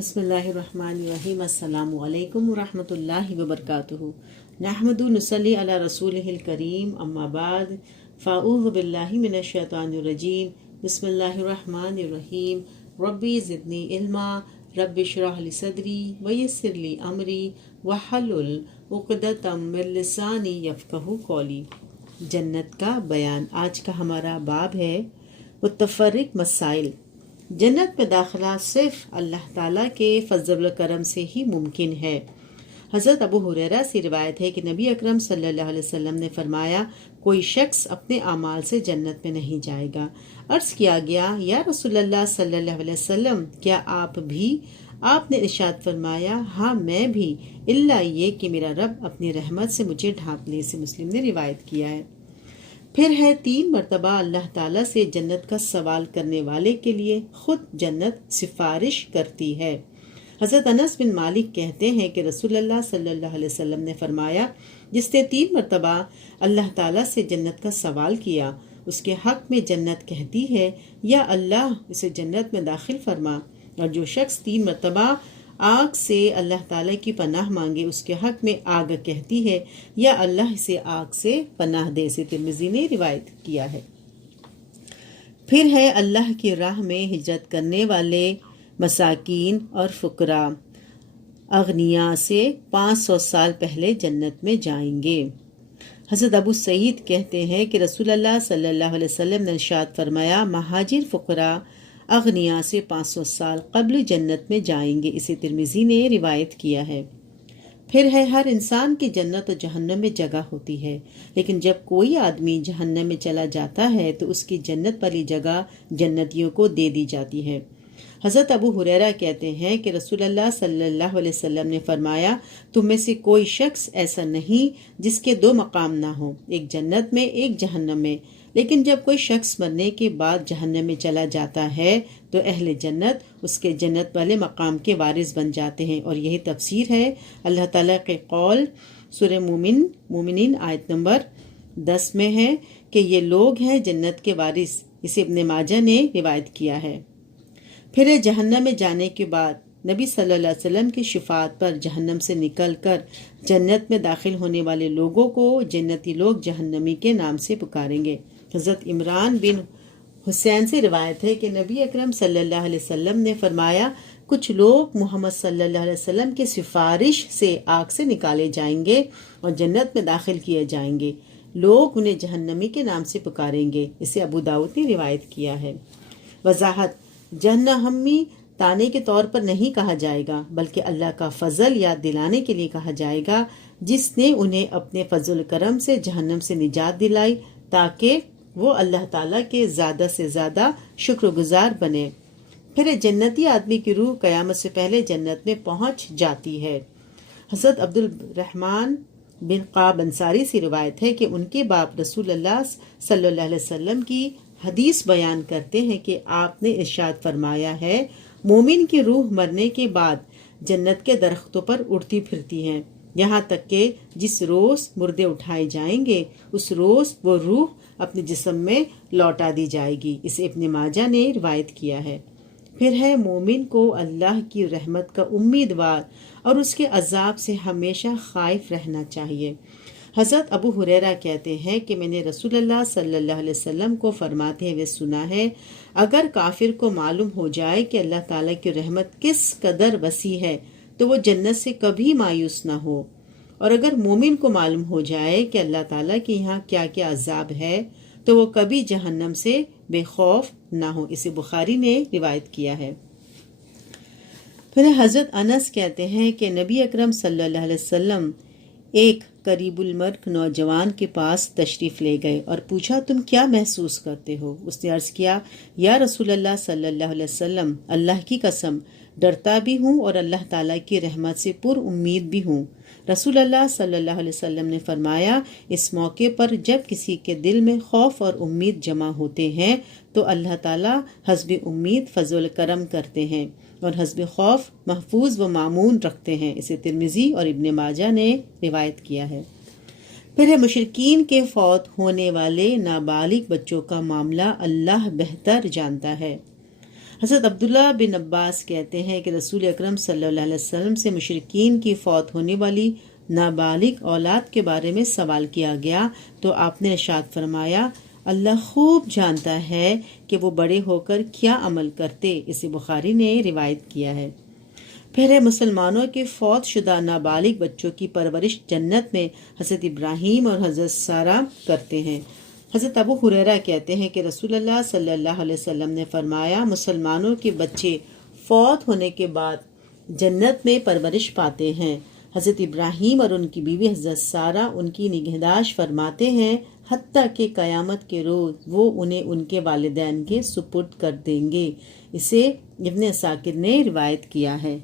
بسم اللہ الرحمن الرحیم۔ السلام علیکم ورحمۃ اللہ وبرکاتہ۔ نحمد نصلی علی رسولہ الکریم، اما بعد فاعوذ باللہ من الشیطان الرجیم، بسم اللہ الرحمن الرحیم۔ ربی زدنی علما، رب اشرح لی صدری ویسر لی امری واحلل عقدۃ من لسانی یفقہوا قولی۔ جنت کا بیان۔ آج کا ہمارا باب ہے متفرق مسائل۔ جنت میں داخلہ صرف اللہ تعالیٰ کے فضل و کرم سے ہی ممکن ہے۔ حضرت ابو ہریرہ سے روایت ہے کہ نبی اکرم صلی اللہ علیہ وسلم نے فرمایا، کوئی شخص اپنے اعمال سے جنت میں نہیں جائے گا۔ عرض کیا گیا، یا رسول اللہ صلی اللہ علیہ وسلم، کیا آپ بھی؟ آپ نے ارشاد فرمایا، ہاں میں بھی، الا یہ کہ میرا رب اپنی رحمت سے مجھے ڈھانپ لے۔ سے مسلم نے روایت کیا ہے۔ پھر ہے 3 مرتبہ اللہ تعالیٰ سے جنت کا سوال کرنے والے کے لیے خود جنت سفارش کرتی ہے۔ حضرت انس بن مالک کہتے ہیں کہ رسول اللہ صلی اللہ علیہ وسلم نے فرمایا، جس نے 3 مرتبہ اللہ تعالیٰ سے جنت کا سوال کیا، اس کے حق میں جنت کہتی ہے، یا اللہ اسے جنت میں داخل فرما۔ اور جو شخص 3 مرتبہ آگ سے اللہ تعالیٰ کی پناہ مانگے، اس کے حق میں آگ کہتی ہے، یا اللہ اسے آگ سے پناہ دے۔ سے ترمذی نے روایت کیا ہے۔ پھر ہے اللہ کی راہ میں ہجرت کرنے والے مساکین اور فقراء اغنیاء سے 500 سال پہلے جنت میں جائیں گے۔ حضرت ابو سعید کہتے ہیں کہ رسول اللہ صلی اللہ علیہ وسلم نے ارشاد فرمایا، مہاجر فقراء اغنیاء سے 500 سال قبل جنت میں جائیں گے۔ اسے ترمذی نے روایت کیا ہے۔ پھر ہے ہر انسان کی جنت و جہنم میں جگہ ہوتی ہے، لیکن جب کوئی آدمی جہنم میں چلا جاتا ہے تو اس کی جنت والی جگہ جنتیوں کو دے دی جاتی ہے۔ حضرت ابو ہریرہ کہتے ہیں کہ رسول اللہ صلی اللہ علیہ وسلم نے فرمایا، تم میں سے کوئی شخص ایسا نہیں جس کے 2 مقام نہ ہوں، ایک جنت میں ایک جہنم میں۔ لیکن جب کوئی شخص مرنے کے بعد جہنم میں چلا جاتا ہے تو اہل جنت اس کے جنت والے مقام کے وارث بن جاتے ہیں، اور یہی تفسیر ہے اللہ تعالیٰ کے قول سورہ مومنین آیت نمبر 10 میں ہے کہ یہ لوگ ہیں جنت کے وارث۔ اسے ابن ماجہ نے روایت کیا ہے۔ پھر ہے جہنم میں جانے کے بعد نبی صلی اللہ علیہ وسلم کی شفاعت پر جہنم سے نکل کر جنت میں داخل ہونے والے لوگوں کو جنتی لوگ جہنمی کے نام سے پکاریں گے۔ حضرت عمران بن حسین سے روایت ہے کہ نبی اکرم صلی اللہ علیہ وسلم نے فرمایا، کچھ لوگ محمد صلی اللہ علیہ وسلم کی سفارش سے آگ سے نکالے جائیں گے اور جنت میں داخل کیے جائیں گے۔ لوگ انہیں جہنمی کے نام سے پکاریں گے۔ اسے ابو داؤد نے روایت کیا ہے۔ وضاحت: جہنمی تانے کے طور پر نہیں کہا جائے گا، بلکہ اللہ کا فضل یاد دلانے کے لیے کہا جائے گا، جس نے انہیں اپنے فضل کرم سے جہنم سے نجات دلائی تاکہ وہ اللہ تعالیٰ کے زیادہ سے زیادہ شکر گزار بنے۔ پھر جنتی آدمی کی روح قیامت سے پہلے جنت میں پہنچ جاتی ہے۔ حضرت عبد الرحمن بن قاب انصاری سے روایت ہے کہ ان کے باپ رسول اللہ صلی اللہ علیہ وسلم کی حدیث بیان کرتے ہیں کہ آپ نے ارشاد فرمایا ہے، مومن کی روح مرنے کے بعد جنت کے درختوں پر اڑتی پھرتی ہیں، یہاں تک کہ جس روز مردے اٹھائے جائیں گے اس روز وہ روح اپنے جسم میں لوٹا دی جائے گی۔ اسے ابن ماجہ نے روایت کیا ہے۔ پھر ہے مومن کو اللہ کی رحمت کا امیدوار اور اس کے عذاب سے ہمیشہ خائف رہنا چاہیے۔ حضرت ابو ہریرہ کہتے ہیں کہ میں نے رسول اللہ صلی اللہ علیہ وسلم کو فرماتے ہوئے سنا ہے، اگر کافر کو معلوم ہو جائے کہ اللہ تعالیٰ کی رحمت کس قدر وسیع ہے تو وہ جنت سے کبھی مایوس نہ ہو، اور اگر مومن کو معلوم ہو جائے کہ اللہ تعالیٰ کے یہاں کیا کیا عذاب ہے تو وہ کبھی جہنم سے بے خوف نہ ہو۔ اسے بخاری نے روایت کیا ہے۔ پھر حضرت انس کہتے ہیں کہ نبی اکرم صلی اللہ علیہ وسلم ایک قریب المرگ نوجوان کے پاس تشریف لے گئے اور پوچھا، تم کیا محسوس کرتے ہو؟ اس نے عرض کیا، یا رسول اللہ صلی اللہ علیہ وسلم، اللہ کی قسم ڈرتا بھی ہوں اور اللہ تعالیٰ کی رحمت سے پر امید بھی ہوں۔ رسول اللہ صلی اللہ علیہ وسلم نے فرمایا، اس موقع پر جب کسی کے دل میں خوف اور امید جمع ہوتے ہیں تو اللہ تعالیٰ حسب امید فضل کرم کرتے ہیں اور حسب خوف محفوظ و مامون رکھتے ہیں۔ اسے ترمذی اور ابن ماجہ نے روایت کیا ہے۔ پھر ہے مشرکین کے فوت ہونے والے نابالغ بچوں کا معاملہ اللہ بہتر جانتا ہے۔ حضرت عبداللہ بن عباس کہتے ہیں کہ رسول اکرم صلی اللہ علیہ وسلم سے مشرکین کی فوت ہونے والی نابالغ اولاد کے بارے میں سوال کیا گیا تو آپ نے ارشاد فرمایا اللہ خوب جانتا ہے کہ وہ بڑے ہو کر کیا عمل کرتے۔ اسے بخاری نے روایت کیا ہے۔ پہلے مسلمانوں کے فوت شدہ نابالغ بچوں کی پرورش جنت میں حضرت ابراہیم اور حضرت سارہ کرتے ہیں۔ حضرت ابو ہریرہ کہتے ہیں کہ رسول اللہ صلی اللہ علیہ وسلم نے فرمایا مسلمانوں کے بچے فوت ہونے کے بعد جنت میں پرورش پاتے ہیں۔ حضرت ابراہیم اور ان کی بیوی حضرت سارہ ان کی نگہداشت فرماتے ہیں حتیٰ کہ قیامت کے روز وہ انہیں ان کے والدین کے سپرد کر دیں گے۔ اسے ابن عساکر نے روایت کیا ہے۔